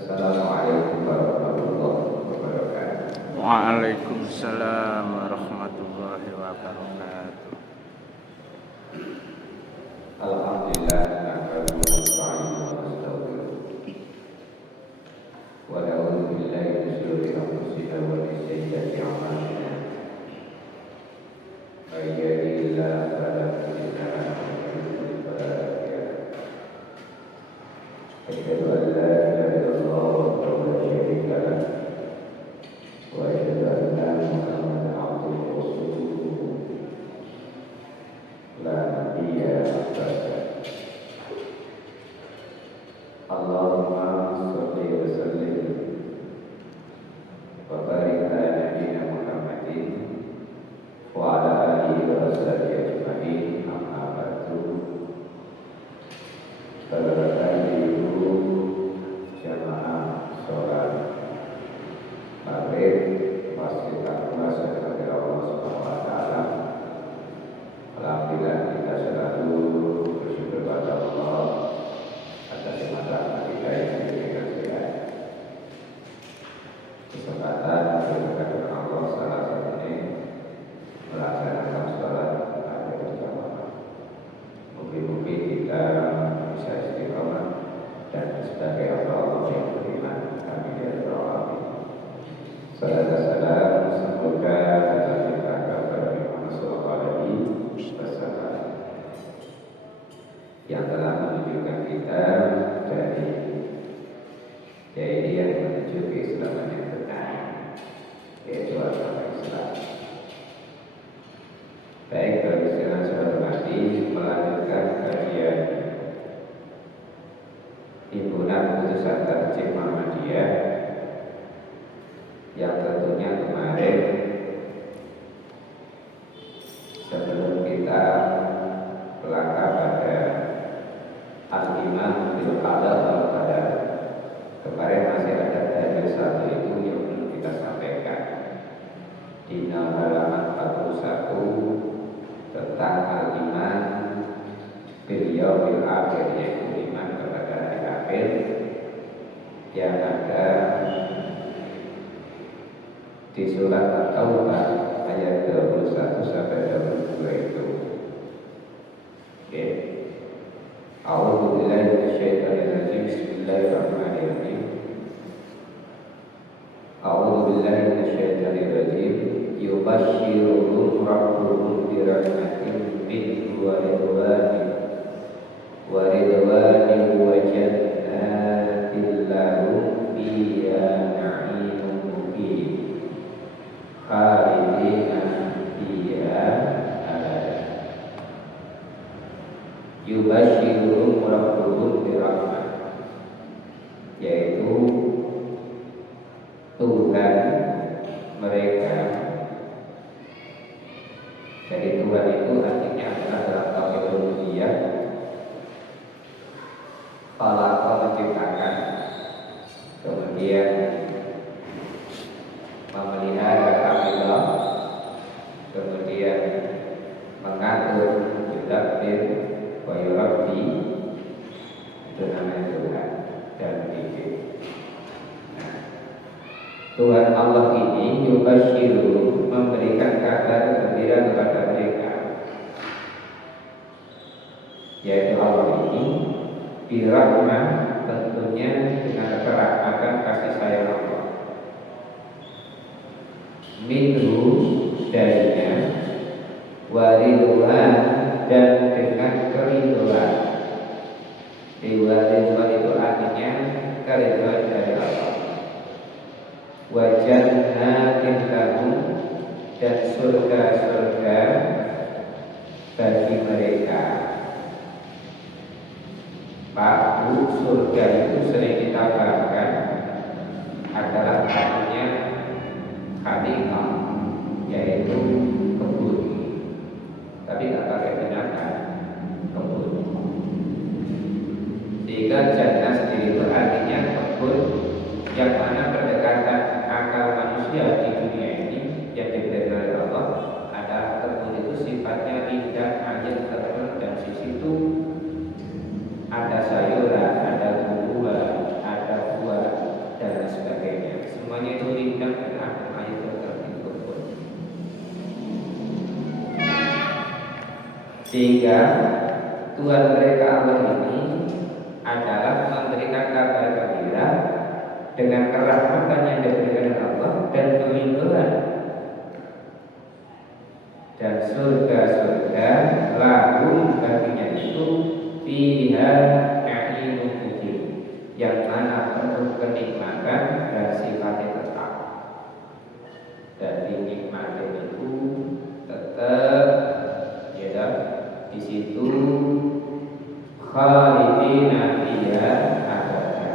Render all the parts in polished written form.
Assalamualaikum warahmatullahi wabarakatuh. Waalaikumsalam warahmatullahi wabarakatuh. Alhamdulillah, nahmaduhu wa nasta'inuhu wa nastaghfiruh. Wa na'udzu billahi min shururi anfusina wa min sayyiati a'malina. May yahdihillahu fala mudilla lahu wa may yudlil fala hadiya lahu. Asyhadu an la ilaha illallah wahdahu la syarika lahu wa asyhadu anna Muhammadan abduhu wa rasuluh. La nabiyya ba'dahu. Allahumma sholli wa sallim wa barik ala nabiyyina Muhammadin wa ala alihi wa sahbihi ajma'in. Amma ba'du. Saudara-saudariku jamaah sholat maghrib Masjid Al-Quds kepada Allah Subhanahu wa taala. Alhamdulillah kita selalu bersyukur kepada Allah atas nikmat kita yang diberikan sekalian. Kesempatan diberikan oleh Allah salah satunya melaksanakan sholat pada berjamaah. Mungkin kita bisa istiqomah dan sebagai Allah yang beriman kami berdoa. Salam dan salam semoga atas kita kepada Muhammad sallallahu alaihi wasallam yang telah menunjukkan kita dari jahiliyah menuju keislaman yang benar, yaitu agama Islam. Baik, kalau sekarang saya hormati melanjutkan kajian himpunan putusan tarjih Muhammadiyah yang tentunya kemarin sebelum kita melangkah pada al-iman bil qadar wal qadar, kemarin masih ada dalil satu itu yang belum kita sampaikan di halaman 41 tentang al-iman bil yaumil akhir, yaitu iman kepada hari akhir yang ada di surat At-Taubah ayat 21 sampai 22 itu. Oke. A'udzu billahi minasyaitonir rajim. Bismillahirrahmanirrahim. A'udzu billahi minasyaitonir rajim. Yubashshiruhum rabbuhum bi rahmatin minhu wa ridwanin wa jannatin lahum fiha na'imun muqim khalidina fiha abada. Yubashshiruhum rabbuhum bi rahmah, yaitu Tuhan mereka. Jadi Tuhan itu artinya adalah dalam tauhid rububiyah. Khalaqa menciptakan, kemudian memelihara kafilah, kemudian mengatur, yudabbir wa yurabbi, itu namanya Tuhan dan mendidik. Tuhan Allah ini yubashshiru, memberikan kabar gembira kepada mereka, yaitu Allah ini birahmah, tentunya dengan kerahmatan kasih sayang Allah, minhu darinya, waridwan dan dengan keriduan. Waridwan itu artinya keriduan dari Allah. Wajannatin lahum, dan surga-surga bagi mereka. Pak, surga itu sering kita bahkan adalah artinya hadikah, yaitu kebun, tapi tidak pakai binatang, kebun. Sehingga jannah sendiri itu artinya kebun yang mana pendekatan akal manusia di dunia ini yang diberikan oleh Allah adalah kebun itu sifatnya indah, aja, terus, dan di situ ada sayuran, ada buah, ada buah, Sehingga Tuhan mereka Allah ini adalah memberikan kabar gembira dengan kerahmatan yang diberikan Allah dan perlindungan, dan surga-surga lahum baginya itu fiha na'imun muqim, yang mana penuh kenikmatan dan sifatnya tetap. Jadi nikmatnya itu tetap ya, di situ khalidina fiha abada,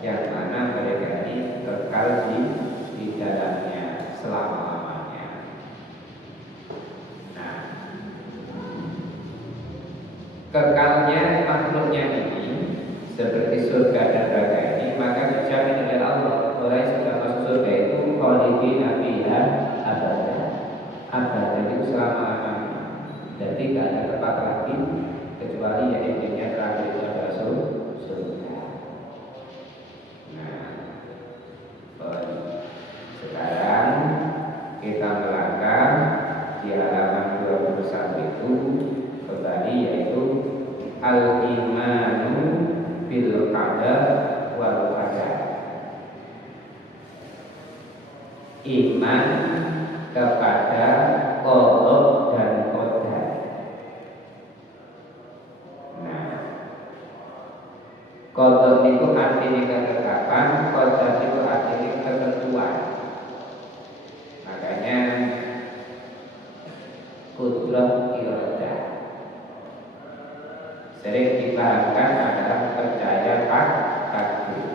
yang mana mereka ini kekal di dalamnya selama-lamanya. Nah, kekalnya makhluknya ini seperti surga dan neraka ini, maka dijamin oleh Allah orang yang sudah masuk surga itu khalidina fiha abada. Abada itu selama-lamanya. Jadi tidak ada tempat lagi kecuali yang intinya terakhir itu adalah surga. Nah, sekarang kita melangkah di halaman 21 itu kembali, yaitu al-imanu bil qadar wal qadar. Iman kepada qada dan qadar. Nah, qada itu artinya ketetapan, qadar itu artinya ketentuan. Makanya kudrah iradah sering dipahamkan adalah percaya takdir,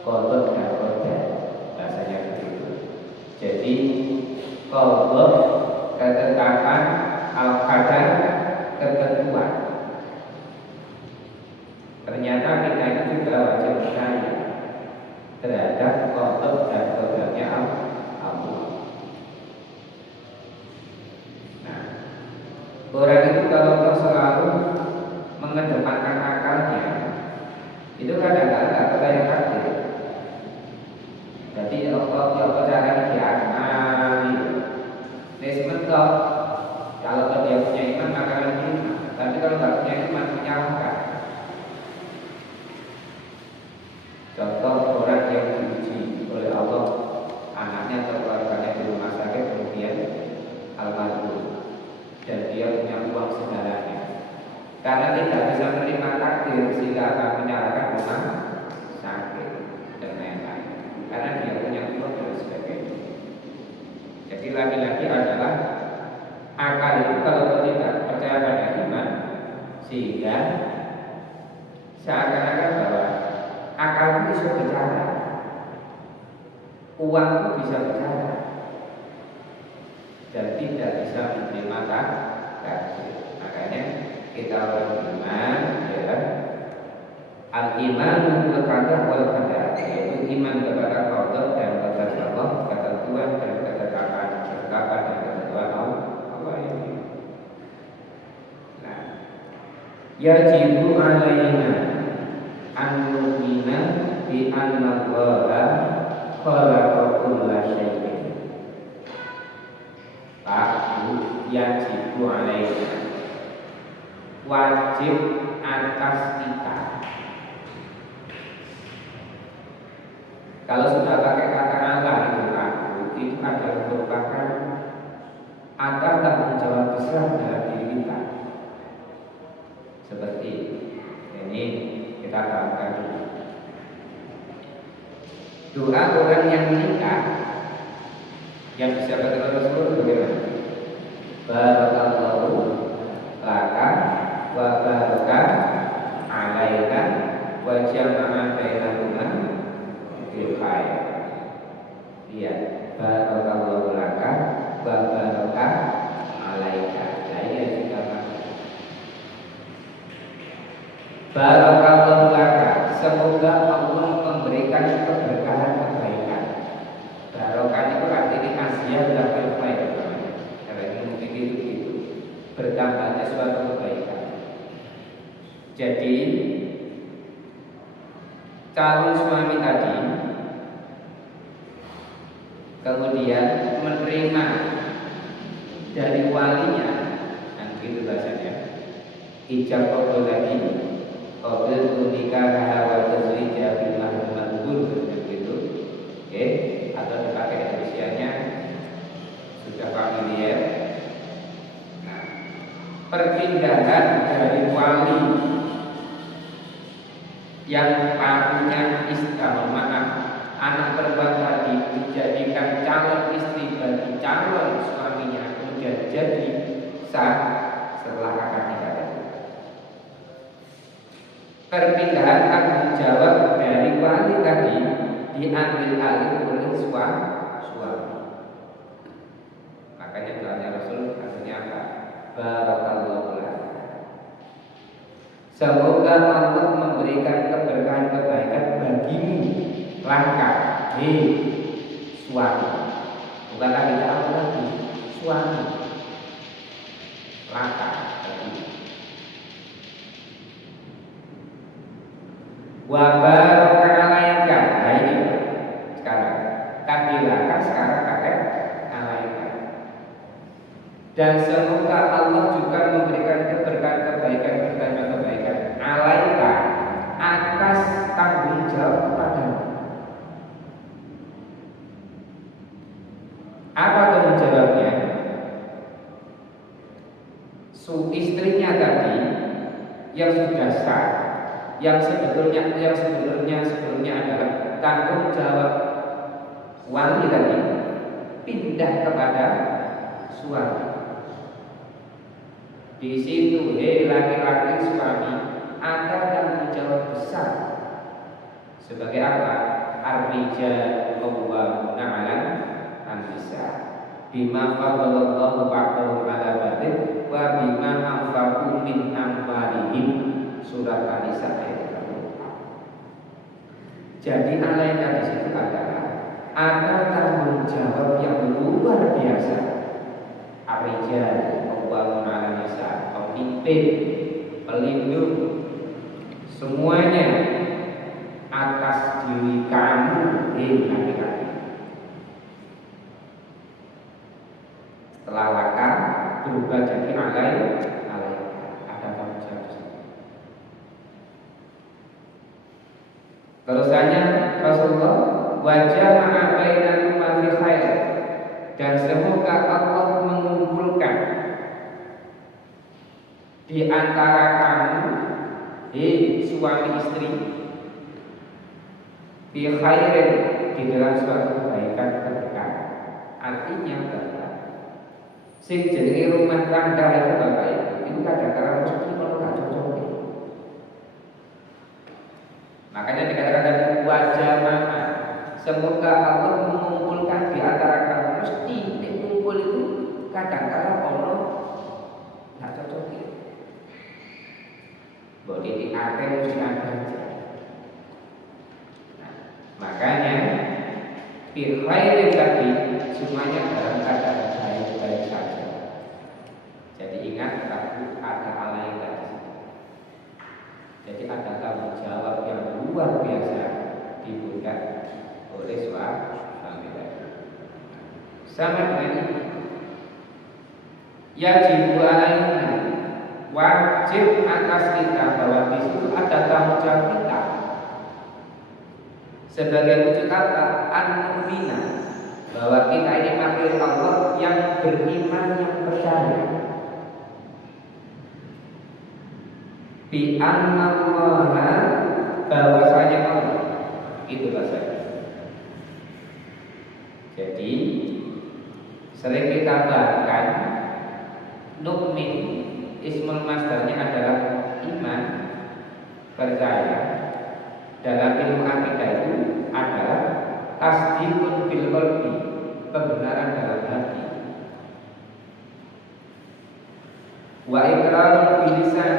qada dan qadar, bahasanya begitu. Jadi qada ketetapan, al-qadar ketentuan. Ternyata kita itu juga wajib percaya terhadap qada dan qadarnya Allah. Nah, orang itu kalau selalu mengedepankan akalnya, itu kadang-kadang percaya takdir. Jadi Allah caranya diamal. Sementok kalau dia punya iman maka iman, tapi kalau tidak punya iman menyalahkan. Contoh orang yang diuji oleh Allah, anaknya atau keluarganya di rumah sakit kemudian almarhum, dan dia punya uang segalanya. Karena tidak bisa menerima takdir sehingga akan menyalahkan rumah sakit dan lain-lain. Karena dia punya uang dan sebagainya. Jadi lagi-lagi adalah akal itu kalau tidak percaya pada iman, sehingga seakan-akan bahwa akal itu bisa bicara, uang itu bisa bicara, dan tidak bisa menerima takdir. Makanya kita beriman, ya, al-iman bil qadar wal qadar, yaitu iman kepada qadar dan qadar Allah, ketentuan dan ketetapan dan ketentuan Allah ini. Nah, yajibu alaina an nu'mina bi anna Allaha khalaqa kulla syai'in. Yajibu alaina, wajib atas kita. Kalau sudah pakai kata Allah itu adalah merupakan ada tanggung jawab besar dalam diri kita. Seperti ini kita katakan dulu. Doa orang yang menikah yang bisa berkata Rasul bagaimana? Barakallahu laka wa baraka alaika wa jama'a bainahuma bil khair. Lihat, barakallahu laka wa baraka alaika. Saya juga barakallahu laka, semoga Allah memberikan keberkahan kebaikan. Barokah itu artinya asyad dan khair. Itu bertambahnya suatu kebaikan. Jadi calon suami tadi kemudian menerima dari walinya, dan gitu bahasanya. Ijab qabul tadi, qabul nikah wa tazwija bil mahdur gitu. Oke, atau dipakai Indonesianya sudah familiar. Nah, perpindahan dari wali yang punya anak perempuan tadi dijadikan calon istri bagi calon suaminya, kemudian jadi sah setelah akad nikah. Perpindahan tanggung jawab dari wali tadi diambil alih oleh suami. Makanya doanya Rasul artinya apa? Barakallahu lak. Semoga Allah memberikan keberkahan kebaikan bagimu, langkah, suami. Bukan lagi calon lagi, suami. Langkah bagimu. Wabar alaika. Nah ini sekarang kadilaka sekarang kakek alaika. Dan semoga Allah juga memberikan keberkahan kebaikan alaika atas tanggung jawab kepadamu. Apa tanggung jawabnya? Istrinya tadi yang sudah sah, yang sebetulnya adalah tanggung jawab wali tadi pindah kepada suami. Di situ laki-laki suami ada tanggung jawab besar sebagai apa? Ar-rijal qawwamuna 'alan an-nisa bima faddalallahu ba'dahum 'ala ba'din wa bima anfaqu min amwalihim. Surat An-Nisa ayat 4. Jadi alaika di situ adalah ada tanggung jawab yang luar biasa. Ar-rijal qawwamuna 'alan nisa, pemimpin, pelindung, semuanya atas diri kamu, laki-laki. Setelah laka berubah jadi alaika, ada tanggung jawab. Terusannya Rasulullah wajah ma'abainakuma fi khair, dan semoga Allah mengumpulkan di antara kamu, suami istri, fi khairin, di dalam suatu kebaikan berkah. Artinya bahwa sing jenenge rumah tangga itu Bapak Ibu, itu kadang-kadang mesti kalau gak cocok. Makanya dikatakan tadi wajah mama, semoga Allah mengumpulkan di antara kamu. Mesti dikumpul itu kadang-kadang Allah nggak cocok. Bahwa titik akhir mesti ada. Nah, makanya fil khairin tadi semuanya dalam keadaan baik-baik saja. Jadi ingat ada alaika di situ. Jadi ada tanggung jawab yang luar biasa diberikan oleh suami tadi. Sama dengan ini, yajibu alaina, wajib atas kita bahwa di situ ada tanggung jawab kita sebagai wujud apa? An-mu'mina, bahwa kita ini makhluk Allah yang beriman, yang percaya. Bi annallaha, bahwasanya Allah, itu bahasanya. Jadi sering kita bahkan nukmin, ismul masdarnya adalah iman, percaya. Dalam ilmu akidah itu adalah tasdiqun bil qalbi, kebenaran dalam hati. Wa iqrarun bil lisan,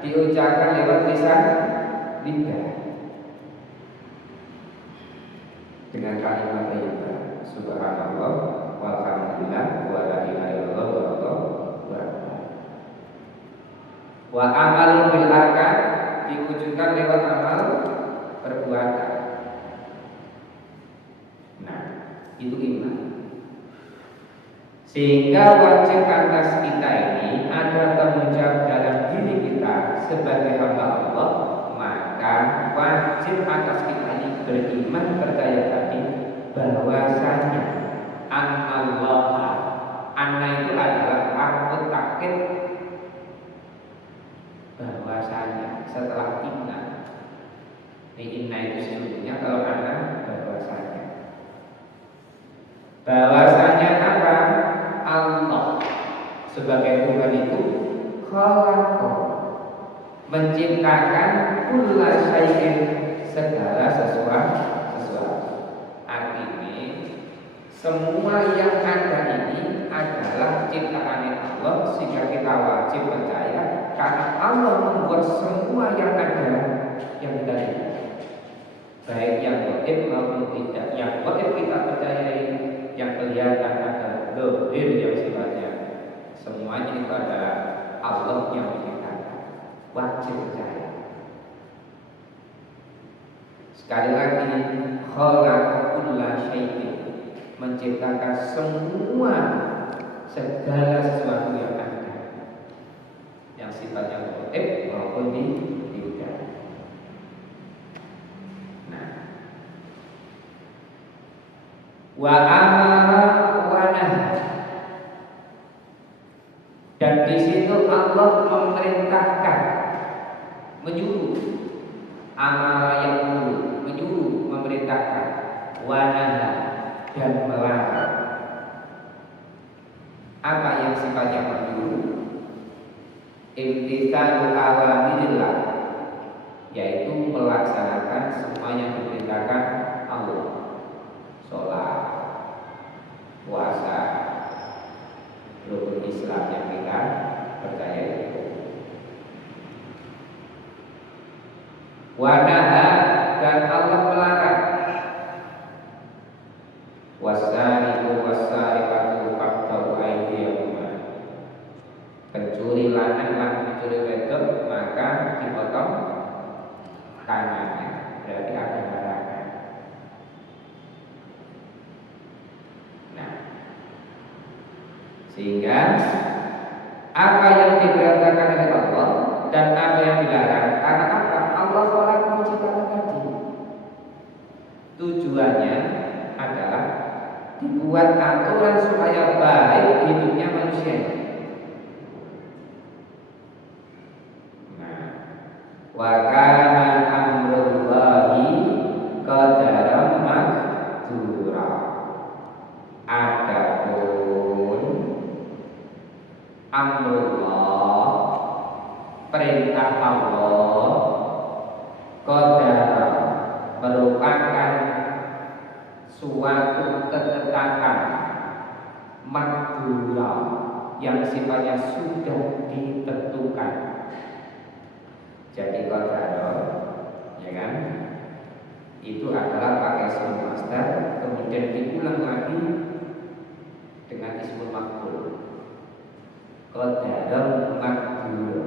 diucapkan lewat lisan lidah. Dengan kalimat thayyibah, subhanallah walhamdulillah wa la ilaha illallah wallahu akbar. Wa amalun bil arkan, diwujudkan lewat amal perbuatan. Nah, itu iman. Sehingga wajib atas kita ini ada tanggung jawab dalam diri kita sebagai hamba Allah. Maka wajib atas kita ini beriman percaya tadi bahwasanya Allah, anna itu adalah harfu takkid, bahwasanya setelah inna. Ini inna itu sesungguhnya, kalau anna bahwasanya apa? Allah sebagai Tuhan itu khalaqa, menciptakan kulla syai'in, segala sesuatu. Artinya semua yang ada ini adalah ciptaan Allah, sehingga kita wajib percaya karena Allah membuat semua yang ada yang kita lihat, baik yang gaib maupun tidak. Yang gaib kita percayai, yang kelihatan adalah dohir yang sifatnya semuanya itu adalah Allah yang menciptakan. Wajib percaya. Sekali lagi, khalaqa kulla syai'in, menciptakan segala sesuatu yang ada, yang sifatnya gaib maupun tidak. Nah, wa amara wa naha, dan di situ Allah memerintahkan, menyuruh. Amara yang menyuruh, memerintahkan, wa naha, dan melarang. Apa yang sifatnya menyuruh? Imtithalu awamirillah, yaitu melaksanakan semua yang diperintahkan Allah. Sholat, puasa, rukun Islam yang kita percaya itu. Wanaha, dan Allah melarang. Wasariqu wasariqatu faqta'u aydiyahuma, pencuri lanang lan pencuri wedok maka dipotong tangannya. Berarti ada larangan. Nah, sehingga apa yang diperintahkan oleh Allah dan apa yang dilarang, karena apa? Allah telah menciptakan tadi. Tujuannya adalah dibuat aturan supaya baik hidupnya manusia. Nah, wa kana amrullahi qadaran maqdura. Adapun amrullah, perintah Allah, qadar, merupakan suatu ketetapan maqdura yang sifatnya sudah ditentukan. Jadi qadar, ya kan? Itu adalah pakai ismul masdar, kemudian diulang lagi dengan ismul maf'ul. Qadaran maqdur.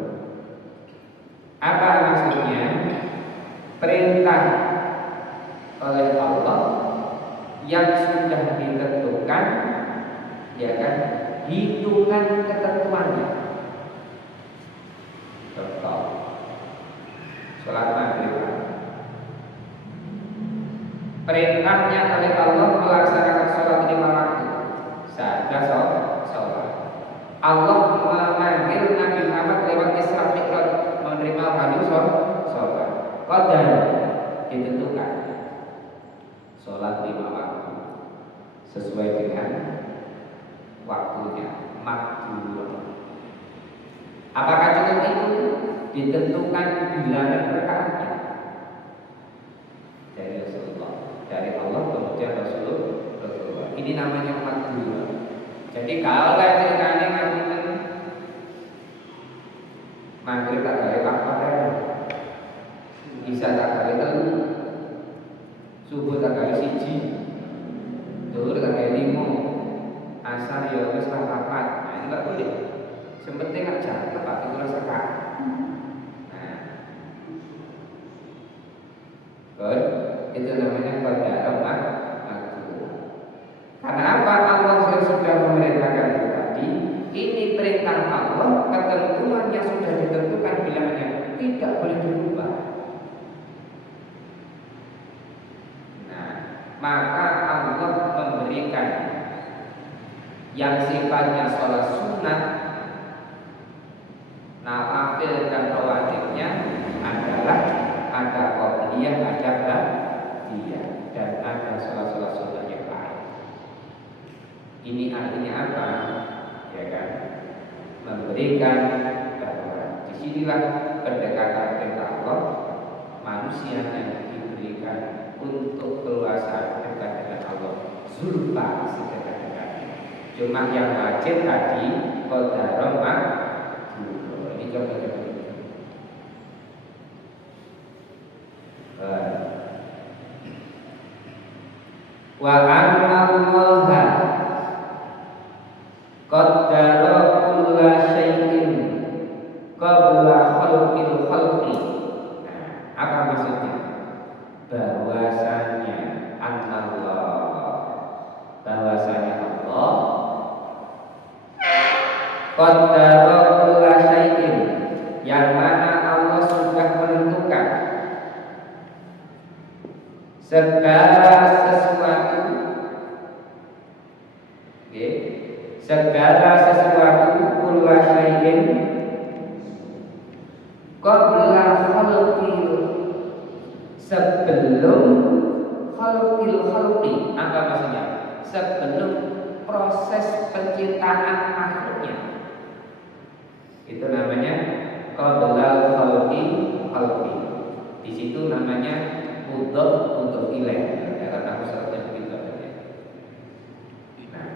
Apa maksudnya? Perintah oleh Allah yang sudah ditentukan, ya kan, hitungan ketentuannya. Contoh, sholat maghrib, perintahnya oleh Allah melaksanakan sholat 5 waktu. Saja sholat. Allah memanggil Nabi Muhammad lewat Isra Mi'raj, menerima wahyu sholat. Qadar, ditentukan. Sholat 5 waktu sesuai dengan waktunya, makdul. Apakah cukup itu? Ditentukan bilangan rakaatnya dari Rasulullah, dari Allah kemudian Rasulullah. Ini namanya makdul. Jadi kalau ceritanya ngapunten maghrib tak gawe apa-apa, bisa tak gawe telu, subuh tak gawe 1, zuhur tak gawe 5, asar ya wis 4. Nah, itu enggak boleh. Sepenting aja tepat itu rakaat. Nah, good. Itu namanya qadar makdul. Karena apa? Allah sudah memerintahkan Ini perintah Allah, ketentuan yang sudah ditentukan bilangannya tidak boleh dirubah. Nah, maka Allah memberikan yang sifatnya sholat sunnah, nawafil dan rawatibnya adalah ada qobliyah, ada ba'diyah, dan ada sholat-sholat sunnah yang lain. Ini artinya apa? Ya kan? Memberikan bahwa disinilah pendekatan perintah Allah, manusia yang diberikan untuk keluasan dekat dengan Allah, zulfa sedekat-dekatnya. Cuma yang wajib tadi qadarun maqdur. Ini coba-coba. Wa annallaha qaddara kulla syai'in qabla khalqil khalqi. Nah, apa maksudnya? Bahwasanya bahwasanya Allah qaddara kulla syai'in, yang mana Allah sudah menentukan segala sesuatu, okay. Segala sesuatu kulla syai'in qabla khalqil, sebelum khalqil khalqi. Apa maksudnya? Sebelum proses penciptaan makhluknya. Itu namanya qabla khalqi khalqi. Di situ namanya mudhof untuk ilaih. Karena usulnya begitu adanya. Nah,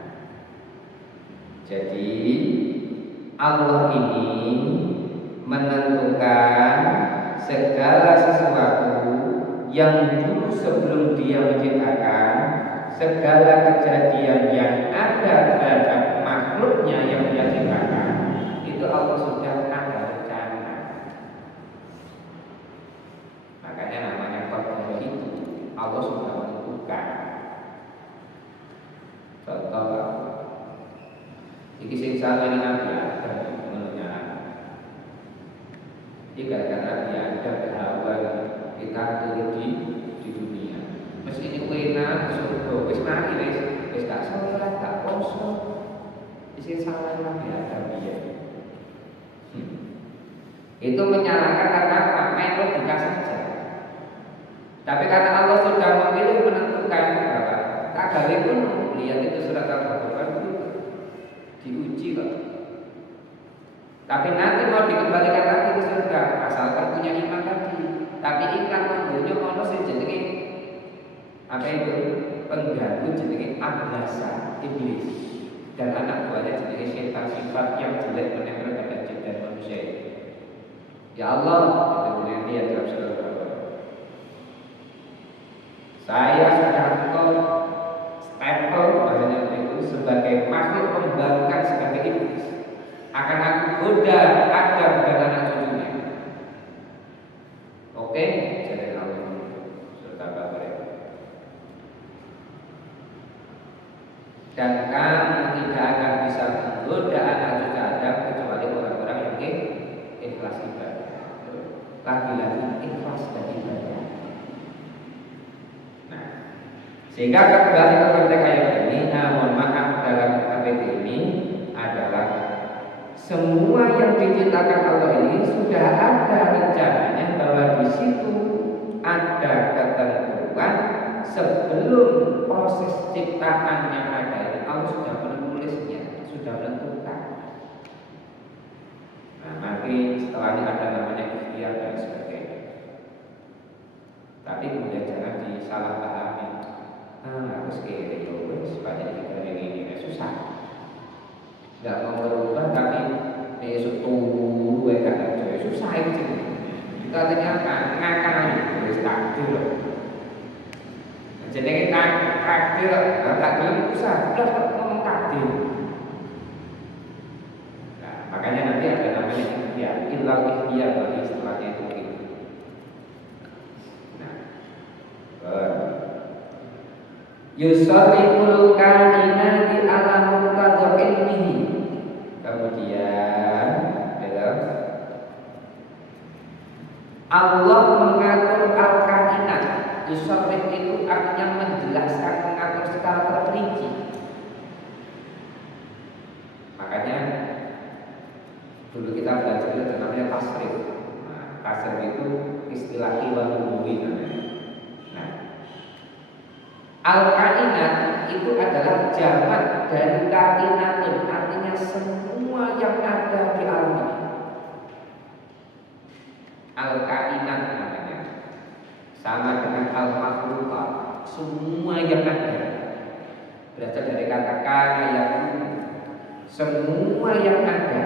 jadi Allah ini menentukan segala sesuatu yang dulu sebelum Dia menciptakan segala kejadian yang ada terhadap makhluknya yang Dia ciptakan, itu Allah sudah ada rencana. Makanya namanya qadar itu Allah sudah menentukan. Contoh, iki sing salah Nabi Adam menurutnya. Jika Nabi Adam berhawa kita turun di dunia. Meski ini wena surga, wis mati wis tak sholat, tak poso. Isi salah Nabi Adam ya. Itu menyalahkan karena apa? Melogika saja. Tapi karena Allah sudah memilih, menentukan bahwa kadar itu, lihat itu surat Al-Baqarah diuji kok. Tapi nanti mau dikembalikan lagi ke surga asalkan punya iman tadi. Tapi ikan manggunya ono sing jenenge apa itu? Pengganggu jenenge ablasa, iblis. Dan anak buahnya jenenge setan, sifat yang jelek menempel pada jin dan manusia. Ya Allah, itu benar dia dalam surga. Saya sudah stempel bahasanya itu sebagai makhluk pembangkang sebagai iblis. Akan aku goda Adam dan anak cucunya. Oke, jadi Allah serta mereka. Dan kamu tidak akan bisa menggoda anak cucu Adam kecuali orang-orang yang ikhlas ibadah. Lagi-lagi ikhlas dan ibadah. Sehingga kembali ke konteks ayat ini, namun maaf dalam APT ini adalah semua yang diciptakan Allah ini sudah ada rencananya bahwa di situ ada ketentuan sebelum proses ciptaan yang ada. Allah sudah menulisnya, sudah menentukan. Nah, nanti setelahnya ada namanya ikhtiar dan sebagainya. Tapi kemudian jangan disalahpahami. Harus kiri wes pada kita ini susah. Gak mau berubah tapi besok tunggu kan susah itu. Katanya ngakak wis takdir. Jenenge takdir, tak gelem susah. Udah ngomong takdir. Nah, makanya nanti ada namanya ikhtiar, ilal ikhtiar bagi istilahnya itu begitu. Nah, yusarriful kainati ala muqtadha ilmihi. Allah mengatur al-kainat. Yusarrif itu artinya menjelaskan, mengatur secara terperinci. Makanya dulu kita belajar itu namanya tasrif. Nah, tasrif itu istilah ilmu umuwi namanya. Nah, al-kainat itu adalah jamak dari kainatun, artinya semua yang ada di alam ini. Al-kainat namanya, sama dengan al-makhlukat, semua yang ada. Berasal dari kata kana yang semua yang ada.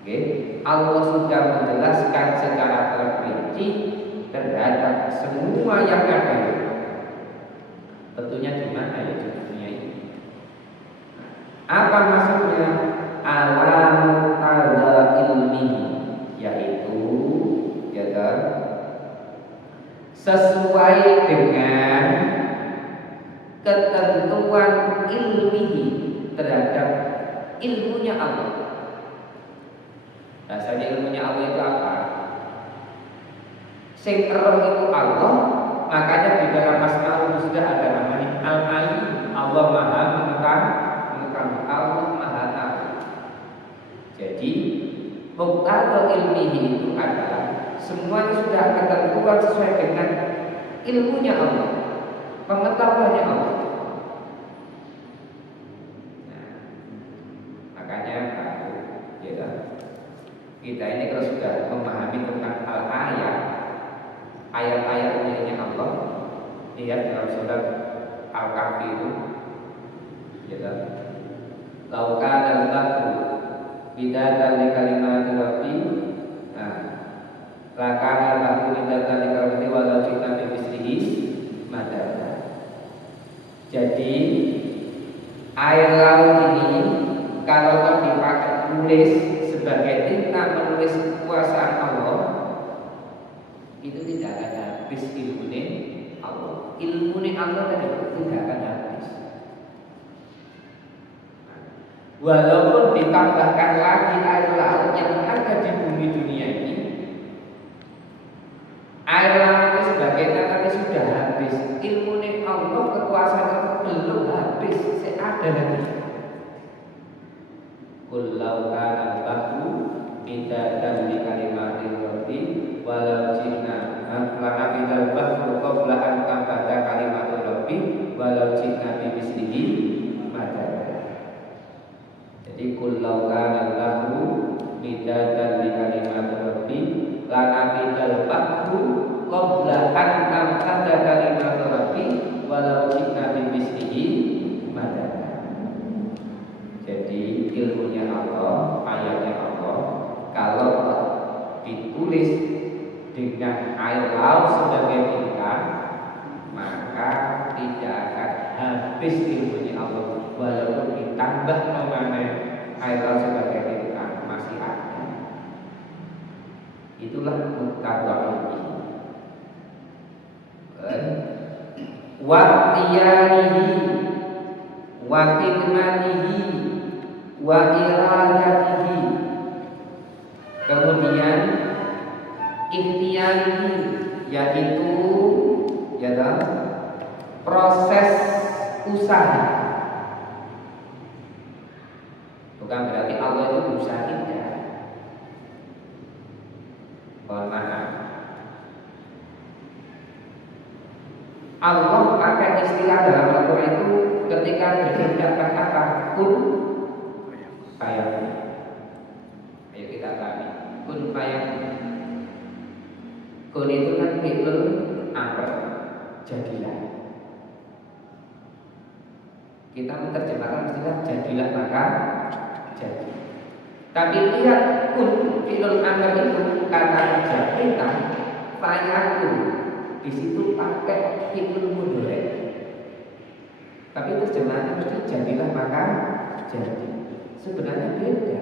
Oke, Allah sudah menjelaskan secara terperinci terhadap semua yang ada. Tentunya di mana ya di dunia ini? Apa maksudnya? Alam tala ilmi, yaitu sesuai dengan ketentuan ilmihi terhadap ilmunya Allah. Dasarnya ilmunya Allah itu apa? Sing ero itu Allah, makanya di dalam Asmaul Husna ada namanya Al-Alim. Allah Maha mengetahui, Allah Maha tahu. Jadi muqtada ilmihi itu adalah semuanya sudah ketentuan sesuai dengan ilmunya Allah, pengetahuannya Allah. Nah, makanya ya, kita ini kalau sudah memahami tentang ayat-ayat miliknya Allah, lihat dalam surat Al-Kahfi itu, ya, lauka dan laku bidatan li kalimati rabbi, lakana lahu bidatan li kalimati walau jika bimislihi madada. Jadi air laut ini kalau dipakai tulis sebagai tinta menulis kekuasaan Allah, itu tidak akan habis ilmunya Allah. Ilmunya Allah tadi tidak akan habis. Walaupun ditambahkan lagi air laut yang ada di bumi dunia ini, air laut itu sebagai tinta sudah habis. Ilmunya Allah, kekuasaan belum habis, masih ada lagi. Kullau kana bahru bidatan li kalimati rabbi walau jina lana bidal bahru qabla an tanfada kalimatu rabbi walau jina bimislihi madada. Jadi kullau kana bahru bidatan li kalimati rabbi lana bidal bahru qabla an tanfada kalimatu rabbi walau jina bimislihi madada. Jadi ilmunya Allah, ayatnya Allah, kalau ditulis dengan air laut sebagai tinta, maka tidak akan habis ilmunya Allah. Walaupun ditambah namanya air laut sebagai tinta, masih ada. Itulah muqtada ilmi. Waqtiyanihi wa khidmatihi wa iradatihi. Kemudian ikhtiyarihi, yaitu proses usaha. Bukan berarti Allah itu berusaha, tidak. Mohon maaf, Allah pakai istilah dalam Al-Quran itu ketika berkehendak berkata kun fayakun. Ayo kita pahami, kun fayakun. Kun itu kan fi'lul amr, jadilah. Kita menerjemahkan istilah jadilah maka jadi. Tapi lihat kun fi'lul amr itu kata kerja perintah fayakun. Di situ pakai fi'lul mudhari. Tapi terjemahannya mesti jadilah maka jadi. Sebenarnya beda,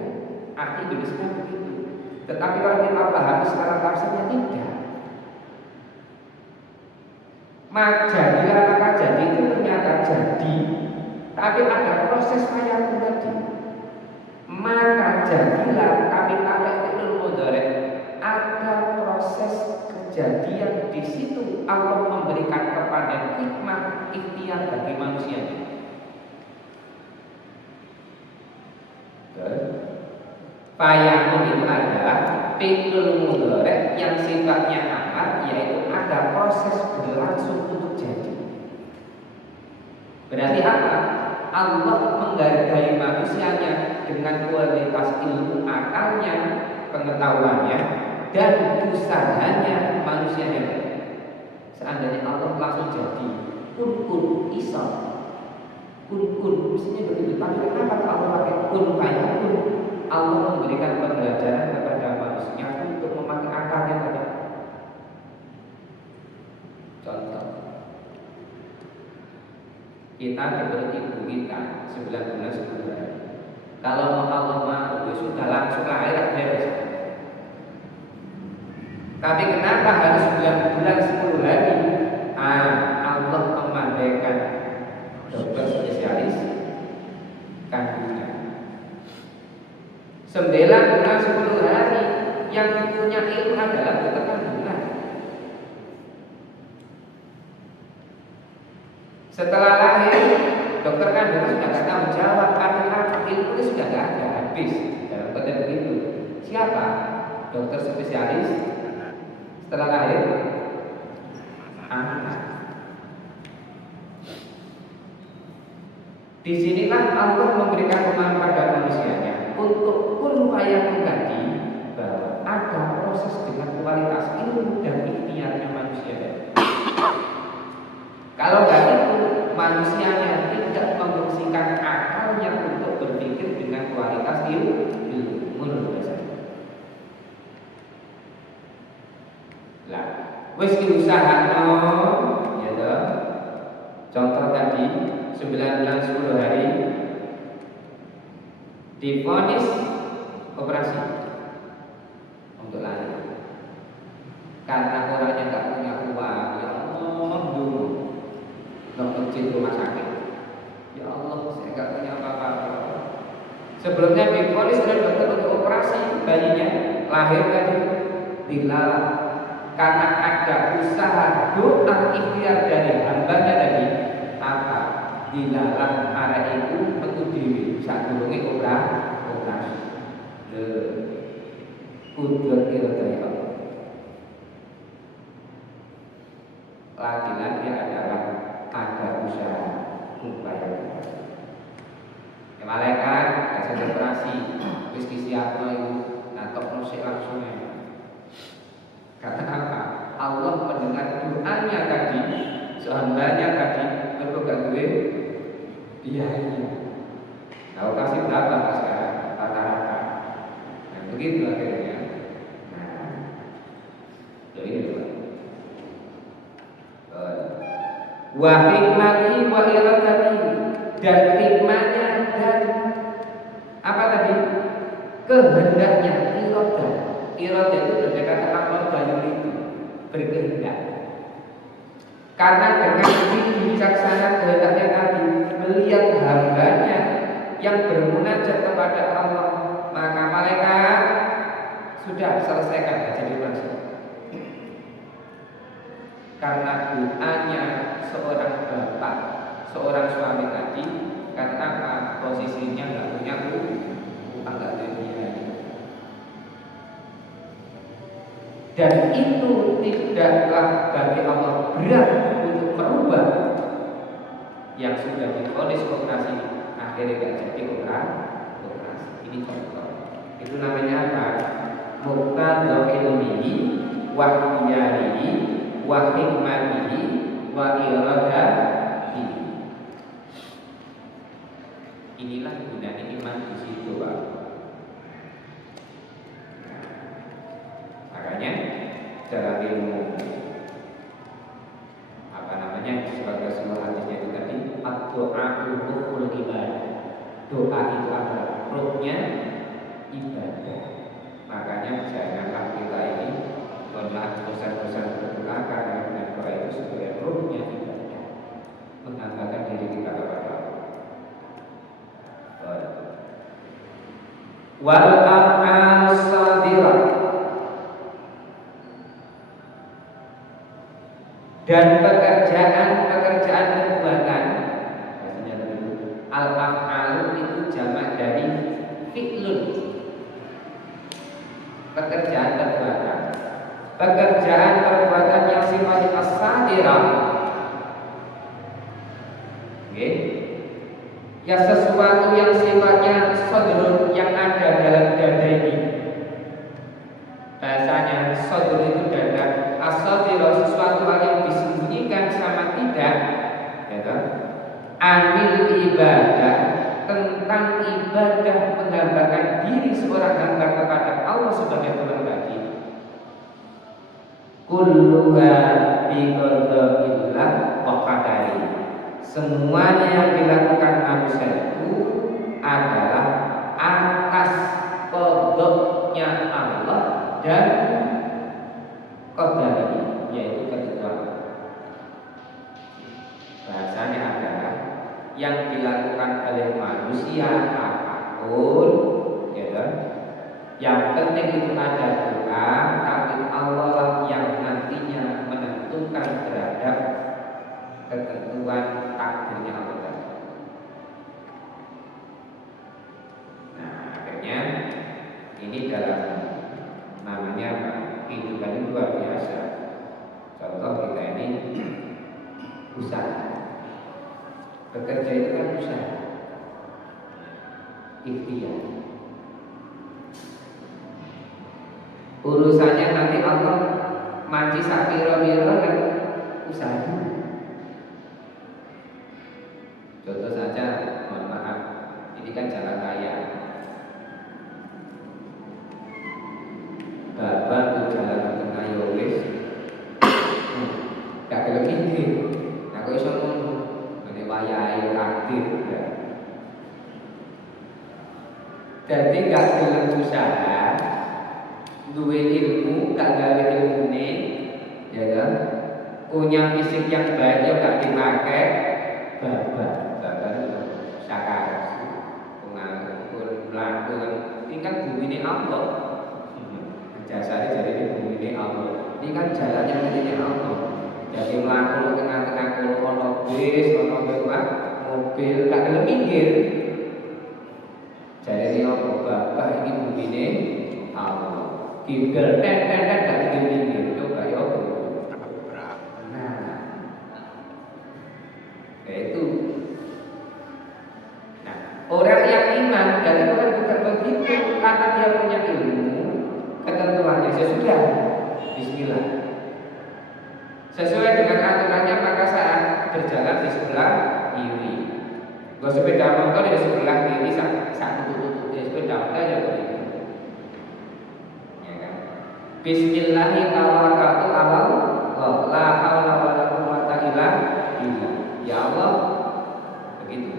arti Indonesia begitu. Tetapi kalau kita pahami secara tafsirnya tidak. Jadilah maka jadi itu ternyata jadi, tapi ada proses fayakun tadi. Maka jadilah, tapi pakai fi'lul mudhari, ada proses Allah memberikan kepada hikmah ikhtiar bagi manusianya. Fayamun itu adalah fi'lul mudhari' yang sifatnya amar, yaitu ada proses berlangsung untuk jadi. Berarti apa? Allah menghargai manusianya dengan kualitas ilmu akalnya, pengetahuannya, dan usahanya manusianya. Seandainya Allah langsung jadi kun isa, kun mestinya begitu. Tapi kenapa Allah pakai kun fayakun? Allah memberikan pembelajaran kepada manusia untuk memakai akalnya tadi. Contoh, kita diberi ibu kita 9 bulan 10 hari. Kalau mau Allah mau, ya sudah langsung lahir beres. Tapi kenapa harus 9 bulan 10 hari? Allah memandaikan dokter spesialis kandungan. 9 bulan 10 hari yang punya ilmu adalah dokter kandungan. Setelah lahir, dokter kandungan sudah tidak tahu jawab, karena ilmu itu sudah tidak ada, habis. Dalam konteks begitu, siapa? Dokter spesialis setelah lahir anak. Disinilah Allah memberikan kemampuan pada manusianya untuk fayakun tadi, bahwa ada proses dengan kualitas ilmu dan ikhtiarnya manusia. Kalau itu manusianya tidak memfungsikan akalnya untuk berpikir dengan kualitas ilmu menurut saya. Lah, wis diusahakno, ya toh. Contoh tadi 9 bulan 10 hari divonis operasi untuk lahir. Karena orangnya nggak punya uang, ya Allah dulu izin rumah sakit. Ya Allah, saya nggak punya apa-apa. Sebelumnya divonis oleh dokter untuk operasi bayinya, lahir tadi dilarang karena ada usaha doa ikhtiar dari hambanya tadi. Apa? Dilarang arah itu metu dhewe sadurunge operasi. Kudrat iradaya Allah. Lagi-lagi adalah ada usaha upaya. Ya, malaikat kasih operasi, wis disiapno itu, natokno sik langsung ya. Karena apa? Allah mendengar doanya tadi, sehambanya tadi, mergo gak duwe biaya. Nah, kasih berapa Pak sekarang? Rata-rata. Nah, begitu akhirnya. Nah, ini Pak. Wa hikmati wa iradati, dan hikmahnya dan apa tadi? Kehendaknya, iradah. Iradah itu dari kata Allah itu berkehendak. Karena dengan bijaksana kehendaknya tadi melihat hambanya yang bermunajat kepada Allah, maka malaikat sudah selesaikan jadi manusia. Karena doanya seorang bapak, seorang suami tadi, karena apa? Posisinya nggak punya uang, nggak punya biaya. Dan itu tidaklah bagi Allah berat untuk merubah yang sudah divonis operasi akhirnya tidak jadi operasi. Ini contoh. Itu namanya apa? Muqtadha ilmihi wa ikhtiyarihi wa hikmatihi wa iradatihi. Inilah gunanya iman di situ, Pak. Makanya dalam ilmu apa namanya sebagai sebuah hadisnya itu tadi, ad-du'a ruhul ibadah. Doa itu adalah ruhnya ibadah. Makanya janganlah kita ini bosan-bosan berdoa, karena dengan doa itu sebagai ruhnya ibadah, menghantarkan diri kita kepada Allah. Wal af'al sadirah, dan pekerjaan perbuatan. Al-af'alu itu jamak dari fi'lun, pekerjaan perbuatan. Pekerjaan perbuatan yang sifatnya as-sadirah, okay, ya sesuatu yang sifatnya sadrun, yang ada dalam dada ini. Bahasanya sadrun itu dada, as-sadirah sesuatu hal yang disembunyikan sama tidak, ya, anil ibadah, tentang ibadah menghambakan diri seorang hamba kepada Allah sebagai pembagi. Kulluha biqadarillah wa qadari. Semuanya yang dilakukan manusia itu adalah atas qadanya Allah dan qadari, yaitu ketentuan. Bahasanya adalah yang dilakukan oleh manusia apapun, ya, yang penting itu ada doa, tapi Allah lah yang nantinya menentukan terhadap ketentuan takdirnya Allah. Nah, akhirnya ini dalam namanya kehidupan itu luar biasa. Contoh kita ini usaha. Bekerja itu kan usaha, ikhtiar. Urusannya nanti Allah manci sapiro-piro kan usaha. Contoh saja, mohon maaf, ini kan jalan raya. Bapak tuh jalan ke tengah yowis, gak kelek gini. Nah, kok iso ngono? Ini wayahe takdir. Jadi gak kelek usaha, duwe ilmu, gak gawe ilmune, ya kan? Punya fisik yang baik ya gak dipakai, bapak sakar, pengakur, melakukan. Ini kan bumi ini Allah. Jasanya jadi ini bumi ini Allah. Ini kan jalannya ini Allah. Jadi melakukan tengah-tengah kono bis, kono bewak, mobil, gak kelem minggir. Jadi ini bapak ini bumi ini Allah. Kibel gak kelem minggir. Coba ya. Nah, itu. Nah, orang yang iman dan itu kan bukan begitu, karena dia punya ilmu, ketentuannya sesudah bismillah. Sesuai dengan aturannya maka saat berjalan di sebelah kiri. Gak sepeda motor di sebelah kiri satu tutup di sepeda motor ya begitu. Ya kan? Bismillahirrahmanirrahim. La haula wala quwwata illa billah. Ya Allah, begitu.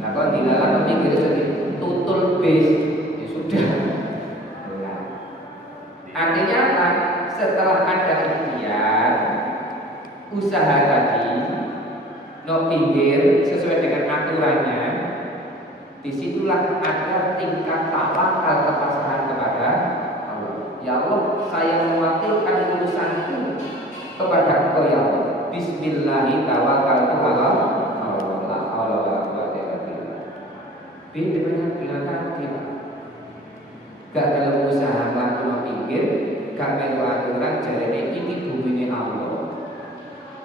Nah, kalau dilarang mikir sedikit tutul bis, ya sudah. Artinya apa? Setelah ada ikhtiar, usaha tadi, no pinggir sesuai dengan aturannya, disitulah ada tingkat tawakal kepasrahan kepada Allah. Ya Allah, saya mewakilkan urusanku kepada Engkau ya Allah. Bismillahirrahmanirrahim. Tawakkaltu ala Allah. La haula wala quwwata illa billah. Beda dengan bilang tadi, gak dalam usaha melakukan pinggir, gak melu aturan jarene ini bumi Allah.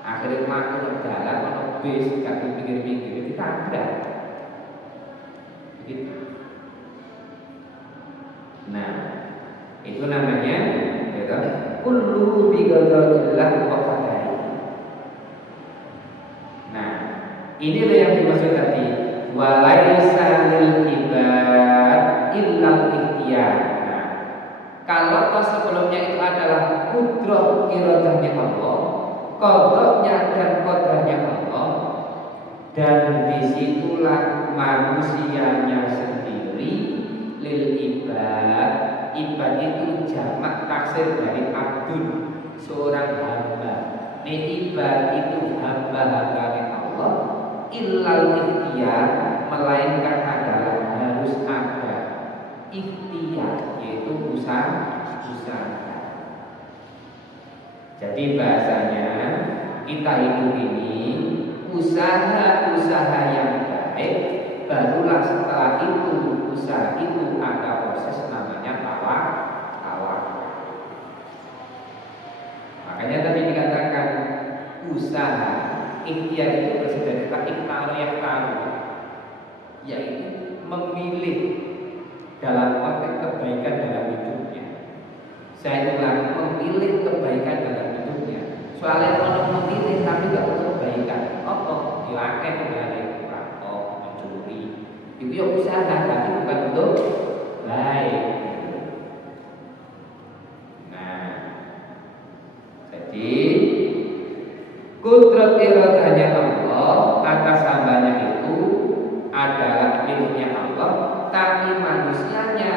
Akhirnya melakukan jalan atau bis gak pinggir-pinggir kita ada. Begitu. Nah, itu namanya ya, kullu bi qadarillah wa qadari. Nah, inilah yang dimaksud tadi, walaisa lil ibad illa ikhtiyar. Nah, kalau sebelumnya itu adalah kudrah iradahnya Allah, qadanya dan qadarnya Allah, dan disitulah manusianya sendiri lil ibad. Ibad itu jamak taksir dari abdun, seorang hamba. Ibad itu hamba-hambanya Allah. Illal ikhtiyar, melainkan adalah harus ada ikhtiar, yaitu usaha. Jadi bahasanya kita hidup ini usaha-usaha yang baik, barulah setelah itu usaha itu ada proses namanya tawakal. Makanya tadi dikatakan usaha ikhtiar itu berasal dari kata ikhtaru yang tahu, yaitu memilih dalam konteks kebaikan dalam hidupnya. Saya ulang, memilih kebaikan dalam hidupnya. Soalnya kalau memilih tapi tidak untuk kebaikan, apa? Ya akeh kembali rampok, mencuri. Itu ya usaha tapi bukan untuk baik. Nah, jadi kudrat iradanya Allah atas hambanya itu adalah miliknya Allah, tapi manusianya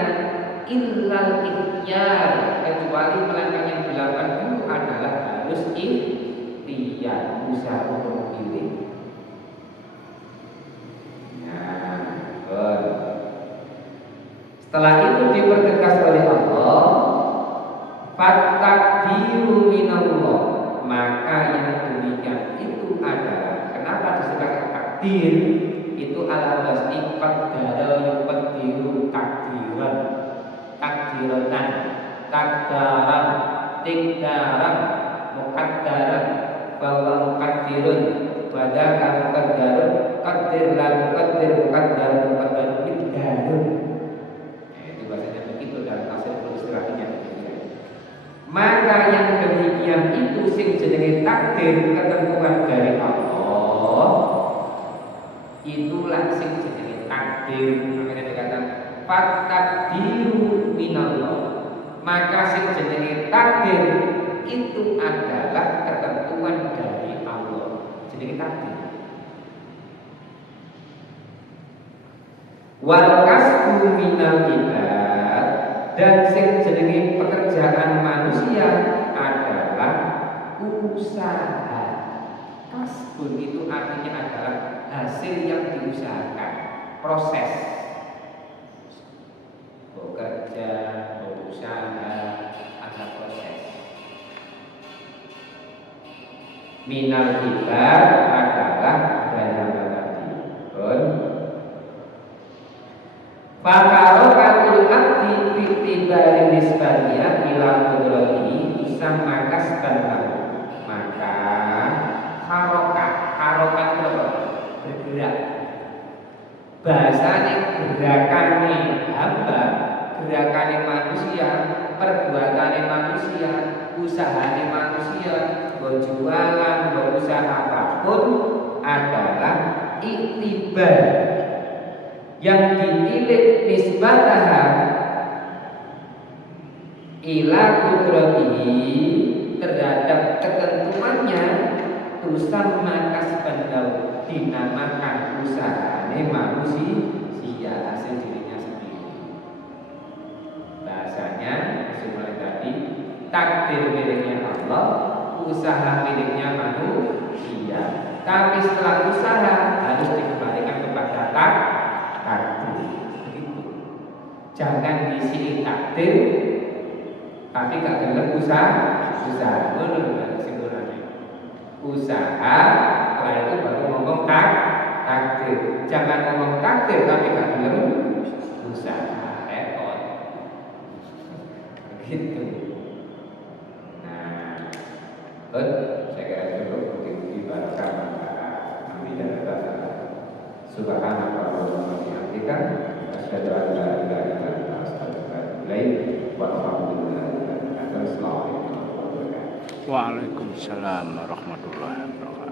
illal ikhtiar, kecuali melainkan yang dilakukan itu adalah harus ikhtiar, usaha untuk memilih. Nah, setelah itu dipertegas oleh Allah, fatakdiru minallah, maka yang demikian itu adalah, kenapa disebut takdir? Itu ala wasni qaddara yuqaddiru takdiran, takdiratan, takdaran, tikdaran, muqaddaran, bahwa muqaddirun, wadaka muqaddarun, qaddir la muqaddir, muqaddar muqaddarun, mikdarun. Itu bahasanya begitu dalam tafsir istilahinya. Maka yang demikian itu sing jenenge takdir, ketentuan dari Allah, itulah sing jenenge takdir. Makanya dikatakan fatakdiru minallah, maka sing jenenge takdir itu adalah ketentuan dari Allah, jenenge takdir. Wal kasbu minal ibad, dan sing jenenge pekerjaan manusia adalah usaha. Kasbun itu artinya adalah hasil yang diusahakan, proses. Bekerja, berusaha, ada proses. Minal ibad adalah dari hamba tadi. Fakarokatul abdi fi'tibari nisbatiya ila qudratihi usamma kasban lahu. Maka harokat itu apa? Bergerak. Bahasane gerakane hamba, gerakane manusia, perbuatane manusia, usahane manusia, berjualan, berusaha apapun adalah iktibar yang ditilik nisbataha ila qudratihi, terhadap ketentuannya, tusamma kasban lahu, dinamakan usahane manusia, hasil dirinya sendiri. Bahasanya seperti tadi, takdir miliknya Allah, usaha miliknya manusia. Tapi setelah usaha harus dikembalikan kepada takdir. Begitu. Jangan diisi takdir tapi gak gelem usaha. Kesimpulannya usaha, setelah itu baru ngomong takdir. Jangan ngomong takdir tapi gak gelem usaha, repot. Begitu. Nah, saya kira cukup untuk dibaca Nabi dan Subhanallah wa bihamdika, asyhadu an la ilaha illa anta, astaghfiruka wa atubu ilaik. Waalaikumsalam warahmatullahi wabarakatuh.